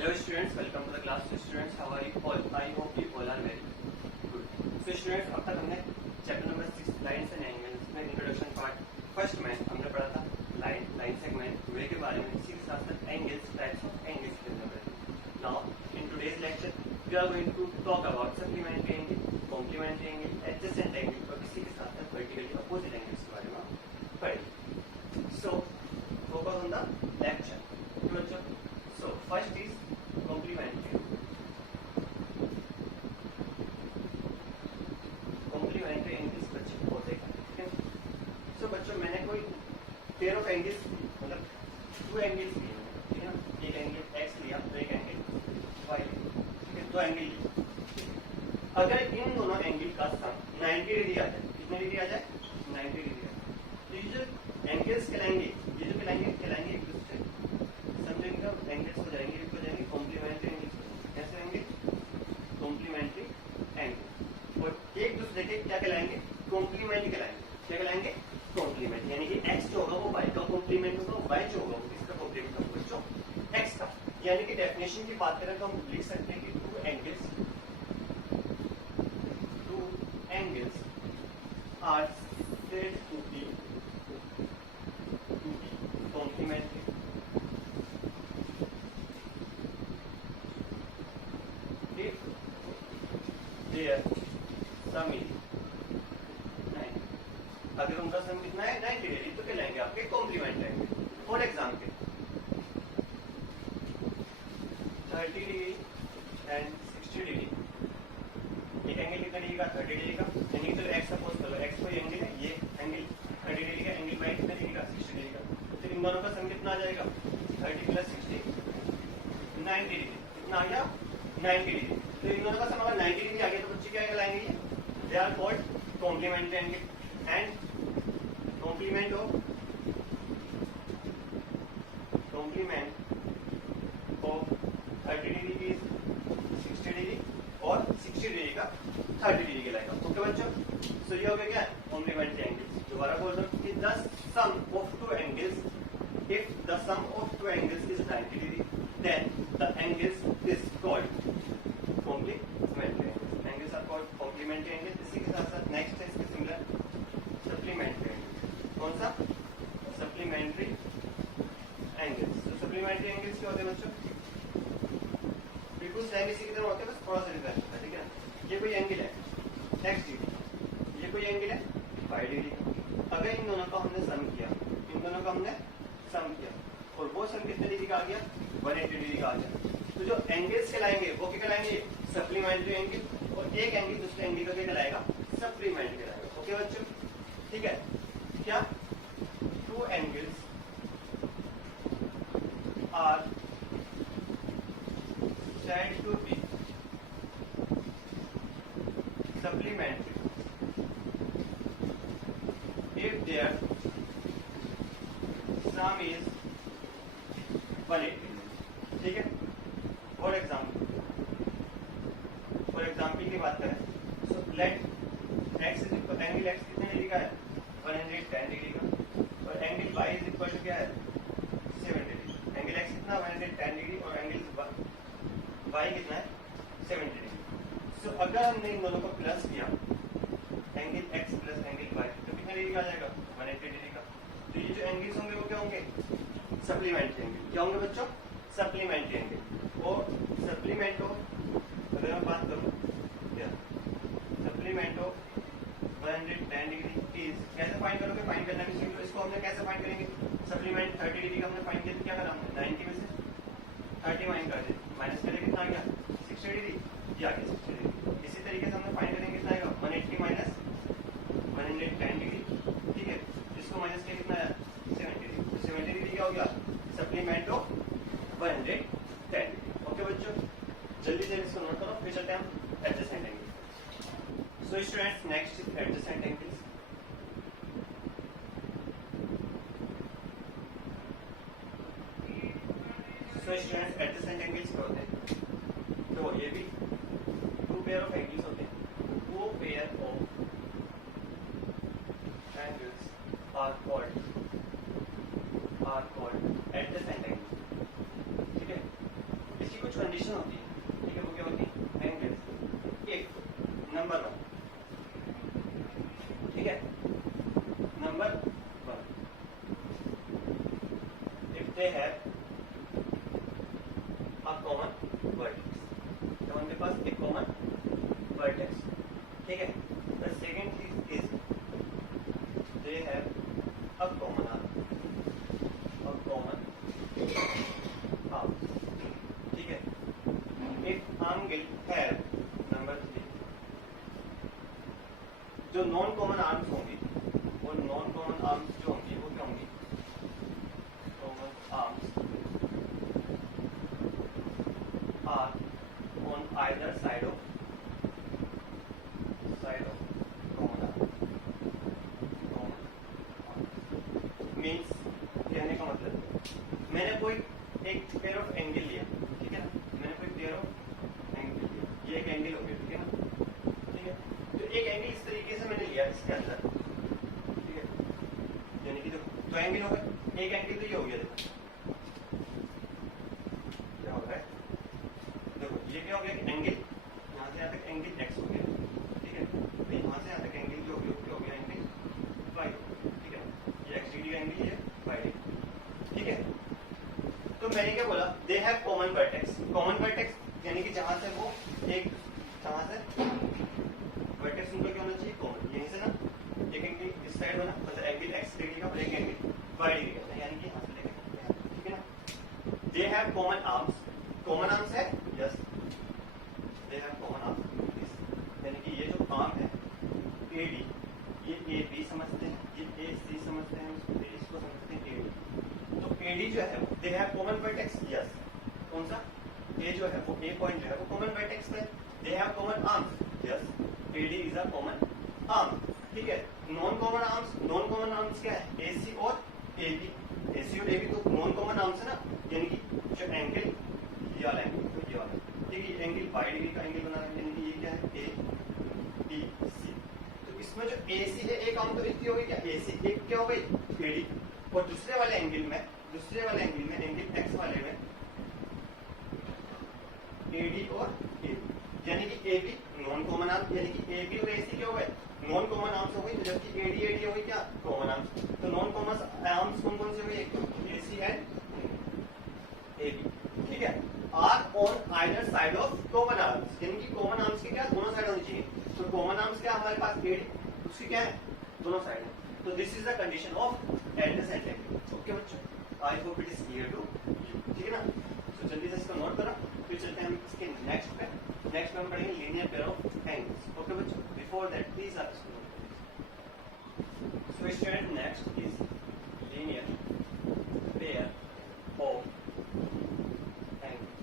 Hello students, welcome to the class. So students, how are you all? I hope you all are very good. So students, अब तक हमने chapter number 6 lines and angles में introduction part first में हमने पढ़ा था line segment वे के बारे में, इसी के साथ साथ एंगल्स, टाइप्स ऑफ एंगल्स के बारे में. Now in today's lecture we are going to talk about supplementary angle, complementary angle, adjacent angle और इसी के साथ साथ वर्टिकली अपोजिट एंगल्स के बारे में पढ़ेंगे. So focus on the lecture. बच्चों, so first is complementary. Complementary angles बच्चे होते हैं, ठीक है. So बच्चों, मैंने कोई पेयर ऑफ एंगल्स मतलब 2 एंगल्स लिए, ठीक है ना. एक एंगल x लिया तो एक एंगल y लिया, ठीक है. 2 एंगल लिए. अगर इन दोनों एंगल का सम 90 डिग्री आ जाए, कितने डिग्री आ जाए? 90 डिग्री आ जाए. तो ये जो एंगल्स कहलाएंगे, ये जो कहलाएंगे एक दूसरे एंगल्स हो जाएंगे कॉम्प्लीमेंट्री एंगल्स. कैसे होंगे? Complementary angle. और एक दूसरे के क्या कहलाएंगे? कॉम्प्लीमेंट कहलाएंगे. क्या कहलाएंगे? कॉम्प्लीमेंट. यानी कि x जो होगा वो y का कॉम्प्लीमेंट होगा, y जो होगा वो किसका कॉम्प्लीमेंट होगा? बच्चों, x का. यानी कि डेफिनेशन की बात करें तो हम लिख सकते हैं कि two angles are said to be complementary. Sum is 90. अगर उनका सम कितना है? 90 डिग्री, तो कहलाएंगे आपके complement angle. For example 30 degree and 60 degree. एक एंगल कितना डिग्री का? 30 डिग्री का. यानी तो एक्स सपोज करो, एक्स कोई एंगल है, ये एंगल 30 डिग्री का, एंगल वाई कितना डिग्री का? 60 डिग्री का. तो इन दोनों का सम कितना आ जाएगा? 30 प्लस 60 90 डिग्री. कितना आ गया? 90 डिग्री. तो इन दोनों का सम अगर 90 डिग्री आ गया तो बच्चे क्या कहलाएंगे? ये they are called complementary angle. And complement of 30 degree is 60 degree और 60 डिग्री का 30 डिग्री कहलाएगा. ओके बच्चों, सो ये हो गया क्या? Complementary angles. दोबारा बोल रहा हूँ कि the sum of two angles, if the sum of two angles is 90 degree, then the angles is called complementary angles. Angles are called complementary angles. इसी के साथ साथ नेक्स्ट है इसके सिमिलर सप्लीमेंट्री एंगल्स. कौन सा? Supplementary angles. तो supplementary angles क्या होते हैं बच्चों? बिल्कुल सेम इसी की तरह होते हैं, बस थोड़ा सा डिफरेंस होता है, ठीक है. ये कोई एंगल है x डिग्री, ये कोई एंगल है y डिग्री. अगर इन दोनों का हमने सम किया, सम किया और वो सम कितने डिग्री का आ गया? 180 डिग्री का आ गया. तो जो एंगल्स कहलाएंगे वो क्या कहलाएंगे? Supplementary angle. और एक एंगल दूसरे एंगल का क्या कहलाएगा? सप्लीमेंट कहलाएगा. ओके बच्चों, ठीक है. क्या? Two angles are said to be supplementary if their sum is 180. ठीक है. फॉर एग्जाम्पल की बात करें, so let x is equal, angle x कितने डिग्री का है? 110 डिग्री का. और angle y is equal to क्या है? 70 डिग्री. एंगल एक्स कितना? 110 डिग्री और एंगल वाई कितना है? 70 डिग्री. सो अगर हमने इन दोनों को प्लस किया, angle x plus angle y, तो कितने डिग्री का आ जाएगा? 180 डिग्री का. तो ये जो एंगल्स होंगे वो क्या होंगे? Supplementary angle. क्या होंगे बच्चों? Supplementary angle. और सप्लीमेंट ऑफ, अगर मैं बात करूं क्या, सप्लीमेंट ऑफ 110 डिग्री इज, कैसे फाइंड करोगे? फाइंड करना भी सीख लो. इसको हमने कैसे फाइंड करेंगे? सप्लीमेंट 30 डिग्री का हमने फाइंड किया, क्या करा हमने? 90 में से 30 माइनस कर दिया, माइनस करें कितना आ गया? 60 डिग्री. ये आ गया 60 डिग्री. इसी तरीके से हमने फाइंड करेंगे कितना आएगा? 180 माइनस 110 डिग्री. ठीक है. इसको माइनस किया कितना आया? 70 डिग्री. 70 डिग्री क्या हो गया? Supplement of 110 degree. ओके बच्चों, जल्दी से इसको नोट करो, फिर चलते हैं हम adjacent angle. So students, next is adjacent angles. So students, adjacent angles क्या होते हैं? तो ये भी टू पेयर ऑफ एंगल्स होते हैं. Two pair of angles are called adjacent angle. ठीक है. इसी कुछ कंडीशन होती है, ठीक है, वो क्या होती है, एंगल्स। इफ नंबर 1, ठीक है, number 1, if they have a common vertex, तो उनके पास एक कॉमन वर्टेक्स, ठीक है। द सेकेंड चीज is they have a common arm, a common arm, ठीक है। इफ एंगल हैव नंबर 3, जो नॉन कॉमन आर्म्स होंगी, वो नॉन कॉमन आर्म्स जो होंगी वो क्या होंगी, common arms are on either side of common arm. Means कहने का मतलब, मैंने कोई एक पेयर ऑफ एंगल लिया, ठीक है ना, मैंने कोई पेयर ऑफ एंगल लिया, ये एक एंगल हो गया, ठीक है ना, ठीक है। तो एक एंगल इस तरीके से मैंने लिया इसके अंदर, ठीक है, यानी कि देखो दो एंगल हो गए, एक एंगल तो ये हो गया, देखो क्या हो रहा है, देखो ये क्या हो गया, एंगल यहाँ से यहाँ तक एंगल एक्स हो गया, ठीक है, तो यहाँ से यहाँ तक एंगल जो हो गया एंगल वाई, ठीक है, ये एक्स डिग्री का एंगल, ये वाई डिग्री, ठीक है। तो मैंने क्या बोला, दे have common vertex, common vertex यानी कि जहां से वो एक, जहां से वर्टेक्स उनका क्या होना चाहिए, कॉमन, यहीं से ना एक एंगल इस साइड बना, मतलब एंगल एक्स डिग्री का और एक एंगल वाई डिग्री का, यानी कि यहां से लेकर, ठीक है ना। They have common arms, common arms है, yes, they have common arms, यानी कि ये जो आर्म है एडी, ये ए बी समझते हैं, ये ए सी समझते हैं, इसको समझते हैं एडी। तो एडी जो है दे हैव कॉमन वर्टेक्स, यस, कौन सा, ए जो है वो ए पॉइंट जो है वो कॉमन वर्टेक्स पे, they have common arms, yes, AD is a common arm, ठीक है। Non common arms, non common arms क्या है, एसी और एबी, एसी और एबी तो नॉन कॉमन आर्म्स है ना, यानी कि जो एंगल ये वाला एंगल, तो ये वाला, ठीक है, एंगल वाई डिग्री का एंगल बना है, यानी कि ये क्या है, ए बी सी। तो इसमें जो एसी है एक आर्म तो इतनी हो गई, क्या एसी एक क्या हो गई, एडी, और दूसरे वाले एंगल में एंगल एक्स वाले में एडी और ए, यानी कि A B non common arm, यानी कि ए बी और एसी क्या हो गए, नॉन कॉमन आर्म्स हो गई, जबकि एडी एडी हो गई क्या, कॉमन आर्म्स। तो नॉन कॉमन आर्म्स कौन कौन से हो गए, एक तो एसी एंड ए बी, ठीक है। Are on either side of common arms, यानी कि कॉमन आर्म्स के क्या दोनों साइड होनी चाहिए, तो कॉमन आर्म्स क्या हमारे पास एडी, उसकी क्या है, दोनों साइड है। तो this is the condition of adjacent angle, okay बच्चों, I hope it is clear to you, ठीक है ना। तो जल्दी से इसको नोट करो, फिर चलते हैं हम इसके नेक्स्ट पे हम पढ़ेंगे linear pair of angles, okay बच्चों। बिफोर दैट प्लीज आप इसको नोट करिए। So student next is linear pair of angles.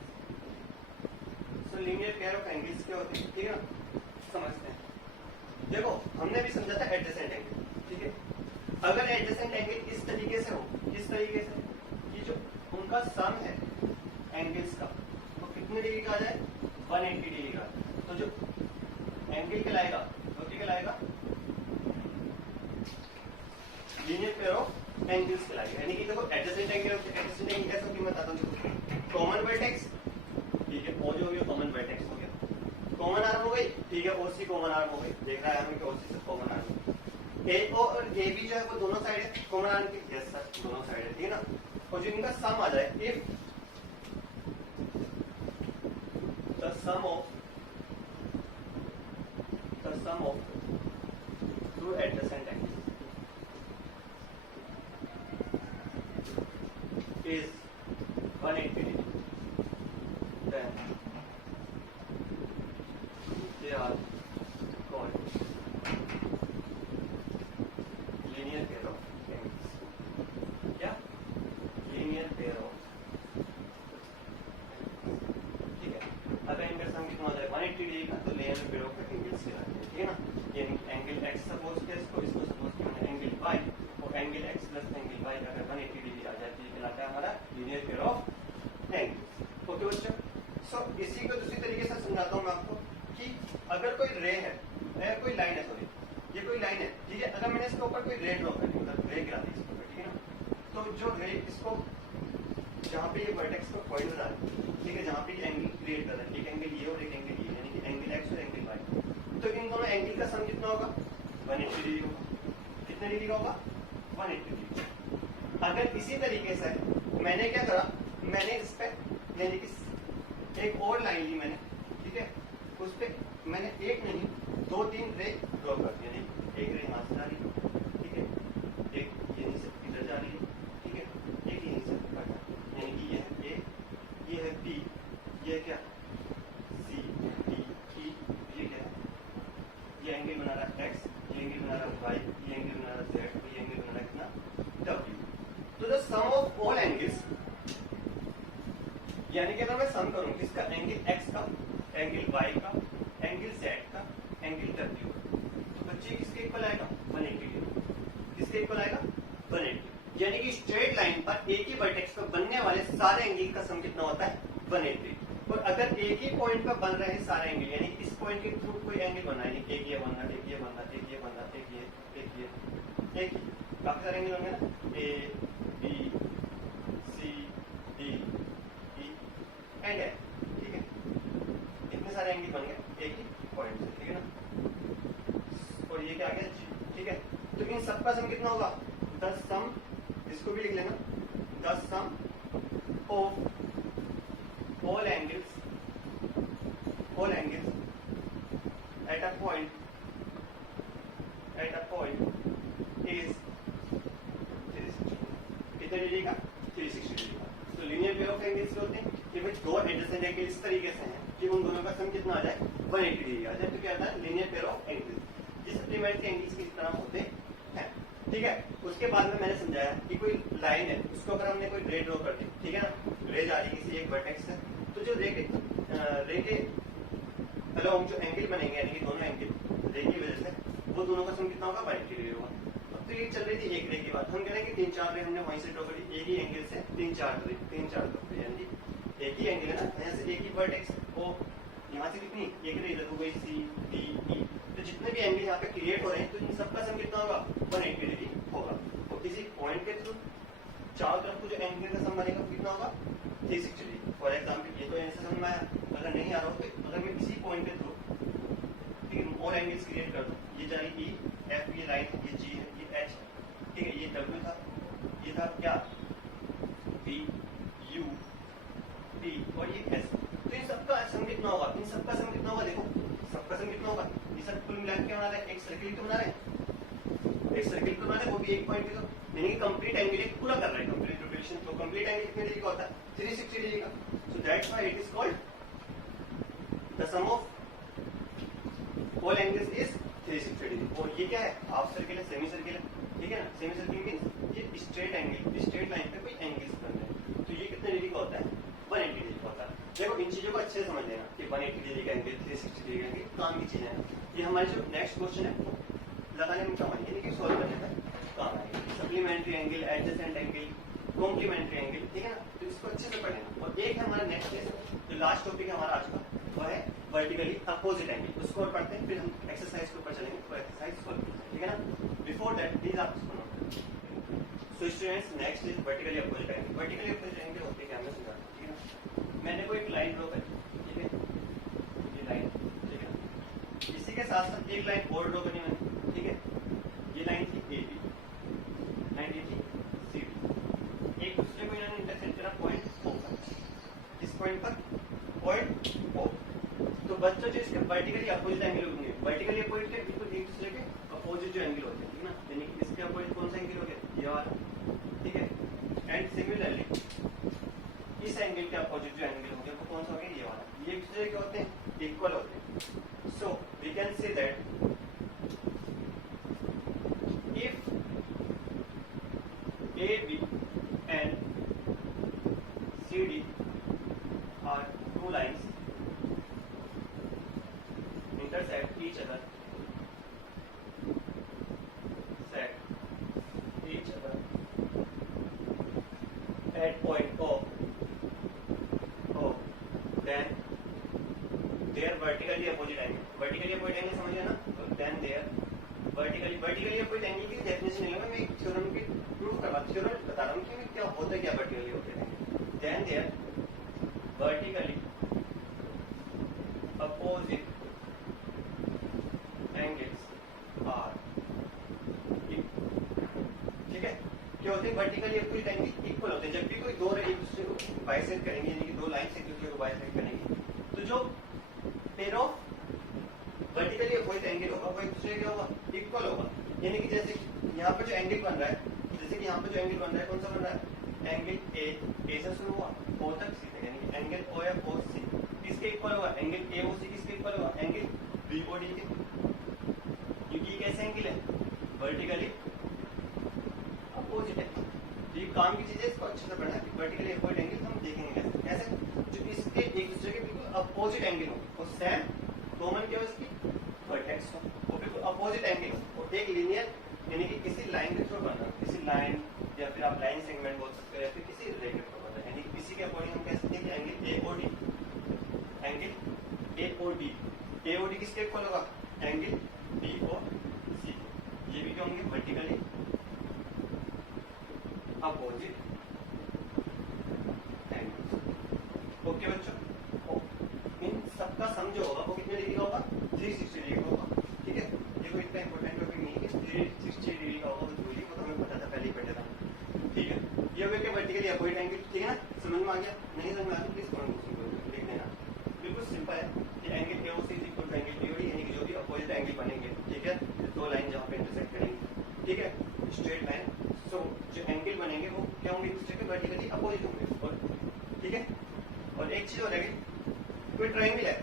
So linear pair of angles क्या होते हैं, ठीक है ना, समझते हैं। देखो हमने भी समझा था एडजेसेंट एंगल, ठीक है। अगर एडजेसेंट एंगल इस तरीके से हो, किस तरीके से, ये जो उनका सम है एंगल्स का वो कितने डिग्री का आ जाए, 180 डिग्री का। तो जो एंगल कहलाएगा वो क्या कहलाएगा, लीनियर पेयर ऑफ एंगल्स कहलाएगा। यानी कि देखो एडजेसेंट एंगल कैसे होगी मैं बताता हूँ। कॉमन वर्टेक्स, ठीक है, ओ जो हो गया कॉमन वर्टेक्स हो गया, कॉमन आर्म हो गई, ठीक है, ओसी कॉमन आर्म हो गई, देख रहा है हमें कि ओसी से कॉमन आर्म, ए और ए बी जो है वो दोनों साइड है कॉमन आर्म की, यस सर दोनों साइड है, ठीक है ना। और जो इनका सम आ जाए, if the sum of two adjacent angles is 180 degree, then they are called linear pair of angles. क्या linear pair of, ठीक है। अगर इनका सम कितना हो जाए 180 डिग्री का, तो linear pair of angles कहलाते हैं, ठीक है ना। ये एंगल x सपोज किया, इसको सपोज किया एंगल y, और angle x plus angle y अगर 180 डिग्री आ जाती है कहलाता है हमारा linear pair of angles, okay बच्चों। सो इसी को दूसरी तरीके से समझाता हूँ मैं आपको कि अगर कोई रे है, कोई लाइन है, सॉरी ये कोई लाइन है, ठीक है। अगर मैंने इसके ऊपर कोई रे ड्रॉ कर दी, मतलब रे गिरा दी इसके ऊपर, ठीक है ना, तो जो रे इसको जहाँ पे ये वर्टेक्स को पॉइंट बना रही है, ठीक है, जहाँ पे क्रिएट कर रहा है, एक एंगल ये और एक एंगल ये, यानी कि एंगल एक्स और एंगल वाई। तो इन दोनों एंगल का सम कितना होगा? 180 डिग्री होगा। कितने डिग्री का होगा? 180 डिग्री। अगर इसी तरीके से मैंने क्या करा, मैंने इस पे यानी कि एक और लाइन ली मैंने, ठीक है, उस पे मैंने एक नहीं 2-3 रे ड्रॉ कर दी, यानी एक रे यहाँ से जा रही है, ठीक है, एक यहीं से इधर जा रही है, ठीक है, एक यहीं से ऊपर जा, यानी कि ये है ए, ये है बी, ये क्या सी डी ई, ये क्या है, ये एंगल बना रहा है एक्स, ये एंगल बना रहा है वाई, ये एंगल बना रहा है जेड, ये एंगल बना रहा है कितना डब्ल्यू। तो the sum of all angles, यानी कि अगर मैं सम करूं किसका, एंगल एक्स का, एंगल वाई का, एंगल जेड का, एंगल डब्ल्यू का, तो बच्चे किसके इक्वल आएगा? 180 डिग्री। किसके इक्वल आएगा? 180। यानी कि स्ट्रेट लाइन पर एक ही वर्टेक्स पर बनने वाले सारे एंगल का सम कितना होता है? 180। और अगर एक ही पॉइंट पर बन रहे हैं सारे एंगल, यानी इस पॉइंट के थ्रू कोई एंगल बना है, एक ये बनना, एक ये बनना, एक ये बनना, एक ये, एक ये, एक काफी सारे एंगल होंगे ना, A B C D E and F, ठीक है, इतने सारे एंगल बन गए एक ही पॉइंट से, ठीक है ना, और ये क्या आ गया जी, ठीक है। तो इन सबका सम कितना होगा? द सम, इसको भी लिख लेना, the sum of all angles at a point is 360। कितने डिग्री का? 360 डिग्री का। तो लीनियर पेयर ऑफ एंगल्स क्या होते हैं कि भाई दो एडजेसेंट एंगल इस तरीके से हैं कि उन दोनों का सम कितना आ जाए? 180 डिग्री आ जाए। तो क्या आता है? लीनियर पेयर ऑफ एंगल्स, जिस सप्लीमेंट्री एंगल्स की तरह होते हैं, ठीक है। उसके बाद में मैंने समझाया कि कोई लाइन है, उसको अगर हमने कोई रे ड्रॉ कर दी, ठीक है ना, रे जा रही है किसी एक वर्टेक्स से, तो जो रे के अलोंग जो एंगल बनेंगे, यानी कि दोनों एंगल रे की वजह से, वो दोनों का सम कितना होगा? 180 डिग्री होगा। अब तो ये चल रही थी एक रे की बात, हम कह रहे हैं कि 3-4 रे हमने वहीं से ड्रॉ करी, एक ही एंगल से 3-4 रे, यानी एक ही एंगल है ना, यहाँ से एक ही वर्टेक्स को, यहाँ से कितनी एक रे इधर हो गई, सी डी ई, तो जितने भी एंगल यहाँ पे क्रिएट हो रहे हैं, तो इन सबका सम कितना होगा? 180 डिग्री होगा। तो किसी पॉइंट के थ्रू चारों तरफ को जो एंगल का सम बनेगा कितना होगा? 360 डिग्री। फॉर एग्जाम्पल ये तो ऐसे समझ में आया, अगर नहीं आ रहा हो तो अगर मैं इसी पॉइंट के थ्रू और एंगल्स क्रिएट कर दूं, ये जा रही ई एफ, ये लाइन, ये जी है, ये एच, ठीक है, ये डब्ल्यू था, ये था क्या बी यू डी और ये एस। तो इन सबका सम कितना होगा? इन सबका सम कितना होगा? देखो सबका सम कितना होगा? ये सब कुल मिला के बना रहे हैं, एक सर्किल तो बना रहे हैं, एक सर्किल तो बना रहे हैं, वो भी एक पॉइंट पे, तो यानी कि कंप्लीट एंगल एक पूरा कर रहे हैं, कंप्लीट रोटेशन। तो कंप्लीट एंगल कितने डिग्री का होता है? 360 डिग्री का। So that's why it is called the sum of all angles is 360 degree. और ये क्या है? हाफ सर्किल है, सेमी सर्किल है, ठीक है ना। सेमी सर्किल मींस ये स्ट्रेट एंगल, स्ट्रेट लाइन पे कोई एंगल्स बन रहे हैं, तो ये कितने डिग्री का होता है? 180 डिग्री का होता है। देखो इन चीजों को अच्छे से समझ लेना कि 180 डिग्री का एंगल, 360 डिग्री का एंगल काम की चीजें हैं। ये हमारे जो नेक्स्ट क्वेश्चन है लगाने में काम आएगी, कि सॉल्व करने में काम आएगी। Supplementary angle, adjacent angle, complementary angle, ठीक है ना। तो इसको अच्छे से पढ़ेंगे। और एक है हमारा नेक्स्ट जो लास्ट टॉपिक है हमारा आज का, वह है वर्टिकली अपोजिट एंगल। उसको और पढ़ते हैं, फिर हम एक्सरसाइज के ऊपर चलेंगे, तो एक्सरसाइज सॉल्व करते हैं, ठीक है ना। बिफोर दैट प्लीज आप सुनो। So students, next is vertically opposite angle. Vertically opposite angle होते हैं क्या, मैं समझाता हूं, ठीक है ना। मैंने कोई एक लाइन ड्रॉ करी, ठीक है, ये लाइन, ठीक है। इसी के साथ साथ एक लाइन और ड्रॉ करी मैंने, ठीक है। ये लाइन थी ए बी, लाइन ये थी सी डी। एक दूसरे को इन्होंने इंटरसेक्ट करा पॉइंट ओ पर, इस पॉइंट पर पॉइंट ओ। तो बच्चों जो इसके वर्टिकली अपोजिट एंगल होंगे, वर्टिकली अपोजिट के बिल्कुल एक दूसरे के अपोजिट जो एंगल होते हैं, ठीक है ना। यानी कि इसके अपोजिट कौन सा एंगल हो गया? ये वाला, ठीक है। एंड सिमिलरली इस एंगल के अपोजिट जो एंगल होंगे वो कौन सा हो गया? ये वाला। ये एक दूसरे के होते हैं, इक्वल होते हैं। So we can say that if AB and CD are two lines intersect each other at point O, then their vertically opposite angle, vertically opposite angle समझ गए ना। तो then their vertically opposite angle की definition नहीं है, मैं एक theorem की प्रूव करवा, थ्योरम बता रहा हूँ कि क्या होता है, क्या वर्टिकली होते हैं। Then there vertically vertically opposite angle equal होते हैं। जब भी कोई दो रे एक दूसरे को बाइसेक्ट करेंगे, यानी कि दो लाइंस एक दूसरे को बाइसेक्ट करेंगे, तो जो pair of vertically opposite angle होगा वो एक दूसरे के होगा इक्वल होगा। यानी कि जैसे यहाँ पे जो एंगल बन रहा है, जैसे कि यहाँ पे जो एंगल बन रहा है, कौन सा बन रहा है? एंगल ए से शुरू हुआ ओ तक सी तक, यानी कि एंगल ओ एफ ओ सी किसके इक्वल होगा? एंगल ए ओ सी किसके इक्वल होगा? एंगल बी ओ डी के। क्योंकि ये कैसे एंगल है? वर्टिकली अपोजिट है। तो ये काम की चीज है, इसको अच्छे से पढ़ना है। वर्टिकली अपोजिट एंगल हम देखेंगे कैसे, जो इसके एक दूसरे के बिल्कुल अपोजिट एंगल हो और सेम कॉमन क्या हो इसकी? वर्टेक्स हो, वो बिल्कुल अपोजिट एंगल हो और एक लीनियर, यानी कि किसी लाइन के थ्रू बनना, किसी लाइन या फिर आप लाइन सेगमेंट बोल सकते हो या फिर किसी रे के थ्रू बनना, यानी कि किसी के अकॉर्डिंग हम कह सकते हैं कि angle A O D, angle A O D, A O D किसके इक्वल होगा? Angle B O C. ये भी क्या होंगे? Vertically opposite angle. ओके बच्चों, इन सबका सम जो होगा वो कितने डिग्री का होगा? 360 डिग्री का होगा। ठीक है, ये कोई इतना इंपॉर्टेंट टॉपिक नहीं है कि 360 डिग्री का होगा, वो तो हमें पता था, पहले ही पढ़ा था। ठीक है, ये हो गया कि वर्टिकली अपोजिट एंगल। ठीक है ना, समझ में आ गया? नहीं समझ में आ गया प्लीज कमेंट लिख देना। बिल्कुल सिंपल है कि angle A O C is equal to angle B O D, यानी कि जो भी अपोजिट एंगल बनेंगे, ठीक है, दो लाइन जहाँ पे इंटरसेक्ट करेंगे, ठीक है, स्ट्रेट लाइन, सो जो एंगल बनेंगे वो क्या होंगे? एक दूसरे के वर्टिकली अपोजिट होंगे। और ठीक है, और एक चीज हो जाएगी, कोई ट्रायंगल है,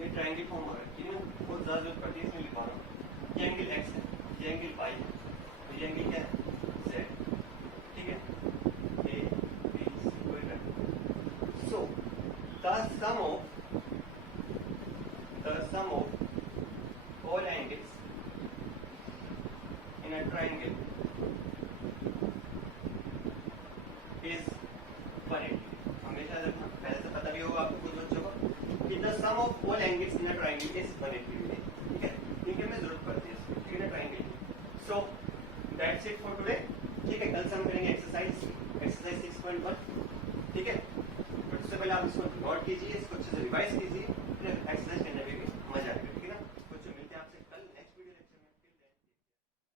ये ट्रायंगल फॉर्म हो रहा है, ठीक है, बहुत ज्यादा जरूरत पड़ती है, इसमें लिखवा रहा हूँ। ये एंगल एक्स है, ये एंगल वाई है, और ये एंगल क्या है? जेड। ठीक है, ए बी सी, कोई triangle. So the sum of all angles in a triangle is 180। हमेशा रखना, पहले से पता भी होगा आपको कुछ बच्चों को कि the sum of all angles in a triangle is 180 degree. ठीक है, इनके में जरूरत पड़ती है इसकी, ठीक है ना, triangle. So that's it for today. ठीक है, कल से हम करेंगे एक्सरसाइज 6.1। ठीक है, बट उससे पहले आप इसको नोट कीजिए, इसको अच्छे से रिवाइज कीजिए, फिर एक्सरसाइज